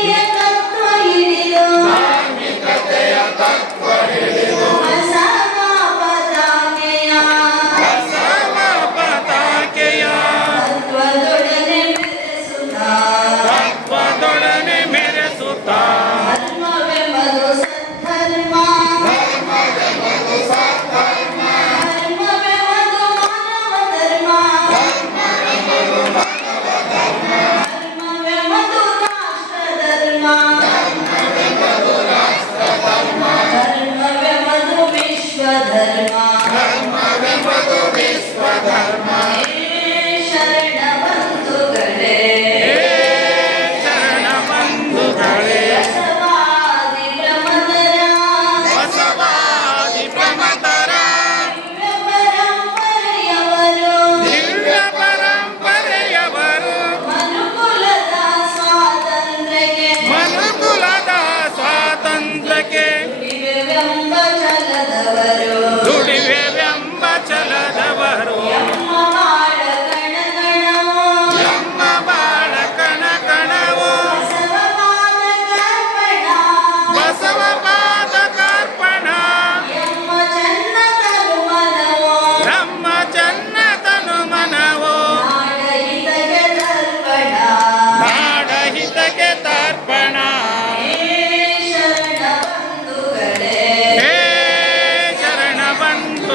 Yeah. Vishwakarma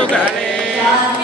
tocaré.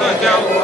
大家。